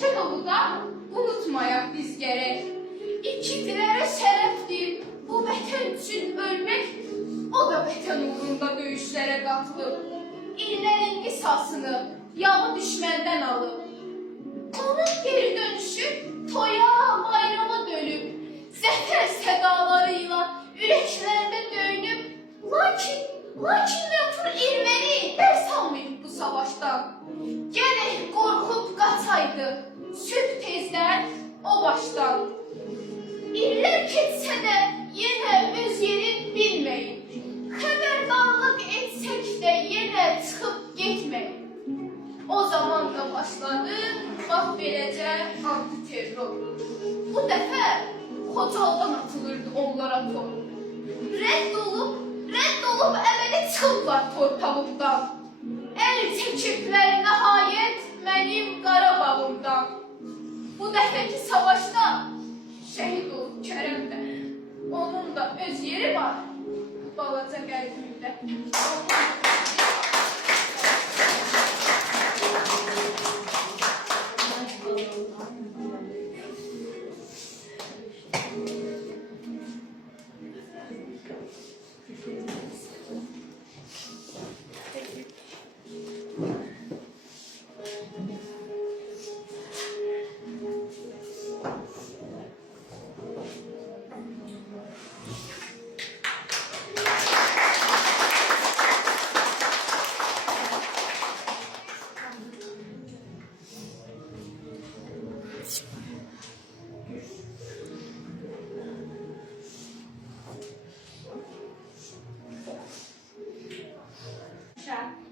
gerçek olu da unutmayak biz gerek. İkincilere şereftir bu vətən için ölmek, o da vətən uğrunda döyüşlere katılıp, illerin qisasını yağı düşmenden alıp, onun geri dönüşü toya bayrama dönüp, zəfər sədalarıyla ürəklərdə döyünüp, lakin nötr erməni dərs almayıb bu savaşdan. Gərək qorxub qaçaydı, sübh tezdən o başdan. İllər keçsə də yenə öz yerin bilməyib, xəbərdarlıq etsək də yenə çıxıb getməyib. O zaman da başladı, bax beləcə antiterror. Bu dəfə Xocaldan atılırdı onlara top. Rədd olub əməli çıxıblar torpağımdan. Əl çəkiblər nəhayət mənim Qarabağımdan. Bu dəfəki savaşda şəhid olub Kərəm də. Onun da öz yeri var balaca qəlbimdə.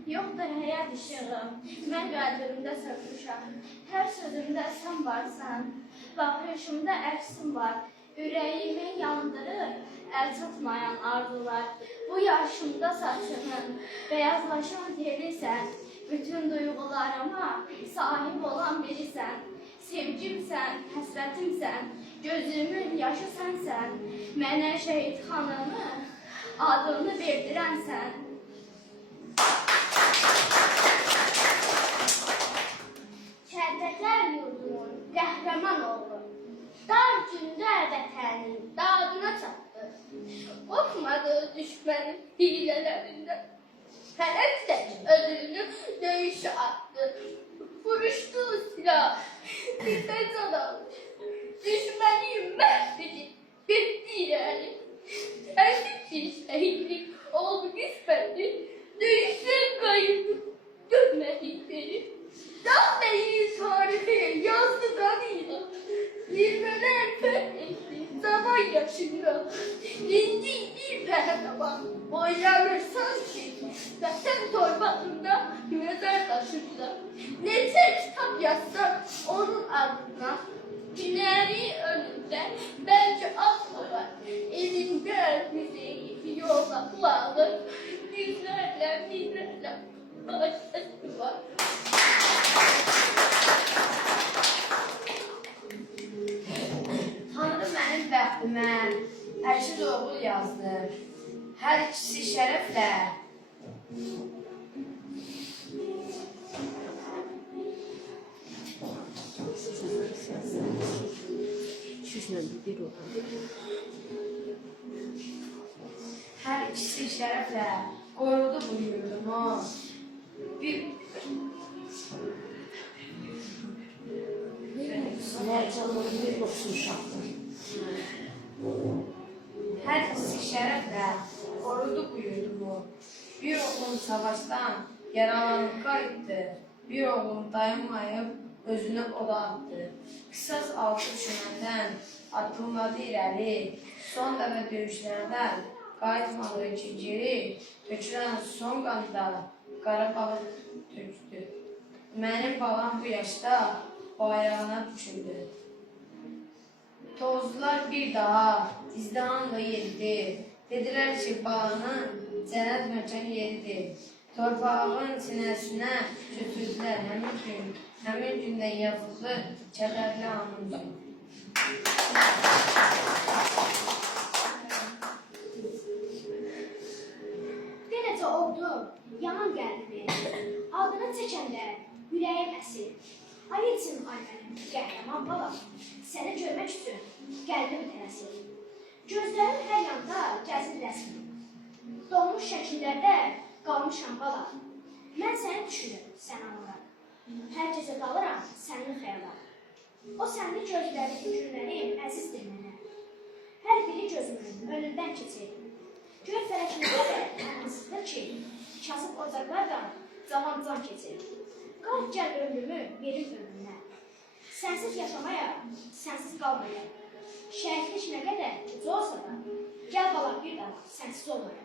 Yoxdur həyat işığım, mən qəlbimdə sönmüşəm. Hər sözümdə sən varsan, baxışımda əksin var. Ürəyimi yandırır, əl çatmayan arzular. Bu yaşımda saçımın beyazlaşan telisən. Bütün duyğularıma sahib olan birisən. Sevgimsən, həsrətimsən, gözümün yaşı sənsən. Mənə şəhid xanımı adını verdirənsən. Kəndəklər yurdumun qəhrəman oğlu, dar gündə vətənin dadına çatdı. Qorxmadı düşmənin hilələrindən, hələk özünü döyüşə attı. Vuruşdu silah, bizə can almış, düşməni məhv edib, bitdi irəli. Təşkil ki şəhidlik oldu qismətli, döyüşdən qayıtdı, görmədik beri. Dağ beyin tarifi yazdı kanıyla, zirveler fethetti zaman yaşında. İnci bir pehlivan boylanır sanki, vətən torbasında, mezar taşında. Nece kitap yazsa onun adına, güneri önünde bence asla var. Elinde müziği yola bağlı, yüzlerle başkası var. Tanrı mənim bəxtimə əşsiz oğul yazdı. Hər ikisi şərəflə. Hər ikisi şərəflə qorudu bu yurdumu. Hər ikisi şərəflə qorudu bu yurdumu. Bir oğlum savaşdan yaralanıb qayıtdı. Bir oğlum dayanmayıb özünü oda attı. Qisas altı düşməndən addımladı irəli. Son dəfə döyüşlərdən qayıtmadığı üçün geri, tökülən son qanda Qarabağı tökdü. Mənim balam bu yaşda bayrağına düşürdü. Tozdular bir daha, izdihamla yeridi. Dedilər ki, balanın cənnət məkən yeridir. Torpağın sinəsinə götürdülər həmin gündən yazıldı kədərli anın üçün. Bir necə oldu, yaman qəlbimi, adını çəkəndə ürəyim əsir. Ayetsin ay mənim qəhrəman balam, səni görmək üçün qəlbim tələsir. Gözlərim hər yanda gəzir rəsmin. Donmuş şəkillərdə qalmışam balam. Mən səni düşünürüm, sən anlar. Hər gecə qalıram sənin xəyala. O səndə gözlərin günlərim əzizdir mənə. Hər biri gözümün önündən keçir. Göy fələkində də əmansızdır ki, kasıb ocaqlardan zaman can keçir. Qalb gəl ömrümü verim ömrünə. Sənsiz yaşamaya, sənsiz qalmaya. Şəhidlik nə qədər ucu olsa da, gəl balam bir daha sənsiz olmaya.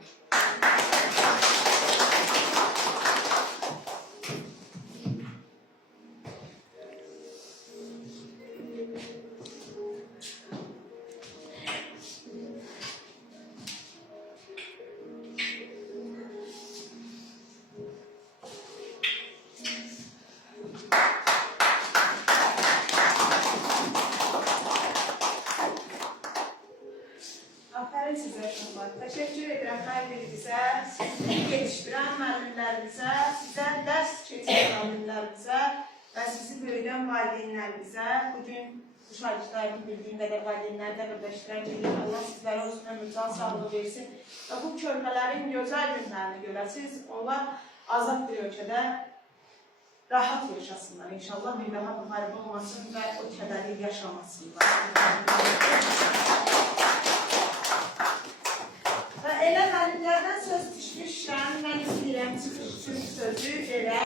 Aferin sizə uşaqlar. Təşəkkür edirəm hər birinizə, sizi gelişdirən müəllimlərimizə, sizə dərs keçən müəllimlərimizə və sizi böyüdən valideynlərimizə. Bugün bu şagirdlərin bildiyim qədər valideynləri də burada iştirak edir. Allah sizlərə uzun ömür, can sağlığı versin. Və bu körpələrin gözəl günlərini görəsiniz. Onlar azad bir ölkədə rahat yaşasınlar. İnşallah bir daha müharibə olmasın və o kədəri yaşamasınlar. Və elə müəllimlərdən söz düşmüşəm, mən istəyirəm çıxış üçün sözü verəm.